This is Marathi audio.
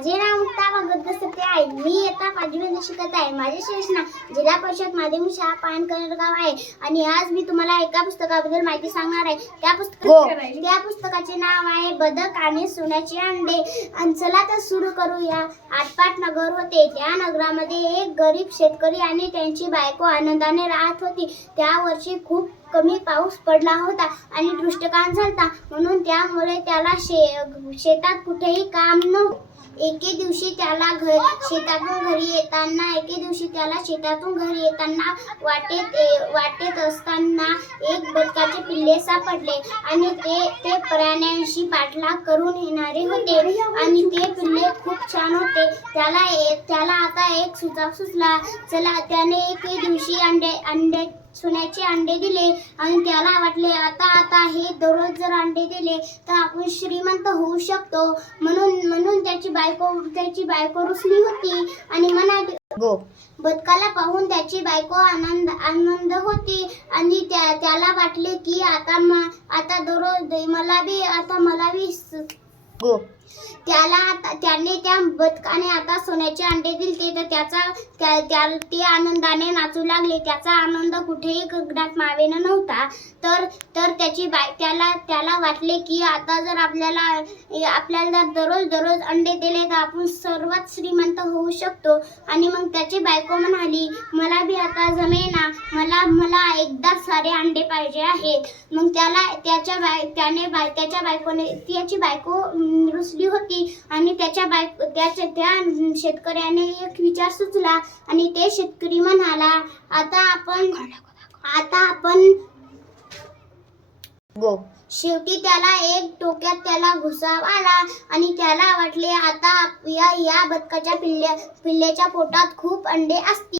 माझे नाव मुक्ता भगत सत्य आहे. मी इयत्ता 5वी शिकत आहे. माझे शेषना जिल्हा परिषद माध्यमिक शाळा पानकरगाव आहे आणि आज मी तुम्हाला एका पुस्तकाबद्दल माहिती सांगणार आहे. त्या पुस्तकाचे नाव आहे बदक आणि सोन्याचे अंडे. आणि चला तर सुरू करूया. आटपाट नगर होते. त्या नगरामध्ये एक गरीब शेतकरी आणि त्यांची बायको आनंदाने राहत होती. त्या वर्षी खूप कमी पाऊस पडला होता आणि दृष्टकाळ झालता, म्हणून त्यामुळे त्याला शेतात कुठेही काम नव्हते. एके दिवशी त्याला शेतातून घरी येताना वाटेत असताना एक बदकाचे पिल्ले सापडले आणि ते प्राण्यांशी पाठलाग करून येणारे होते आणि ते पिल्ले खूप छान होते. त्याला आता एक सुचाव सुचला. चला, त्याने एके दिवशी सोन्याचे अंडे दिले आणि त्याला वाटले आता हे दररोज जर अंडे दिले तर आपण श्रीमंत होऊ शकतो. म्हणून त्याची बायको रुसली होती आणि म्हणाली, बदकाला पाहून त्याची बायको आनंद होती आणि त्याला वाटले की आता दररोज मला बी त्याने त्या बदकाने आता सोन्याचे अंडे दिले तर ते आनंदाने नाचू लागले. त्याचा आनंद कुठेही गगनात मावेना नव्हता. तर त्याला वाटले की आता जर आपल्याला दररोज अंडे दिले तर आपण सर्वात श्रीमंत होऊ शकतो. आणि मग त्याची बायको म्हणाली, मला बी आता जमेना, मला एकदा सारे अंडे पाहिजे आहेत. मग त्याची बायको रुसली होती आणि त्या शेतकऱ्याने एक विचार सुचला आणि ते शेतकरी म्हणाला, आता आपण शेवटी त्याला एक डोक्यात त्याला घुसाव आला आणि त्याला वाटले आता या बदकाच्या पिल्ल्याच्या पोटात खूप अंडे असतील.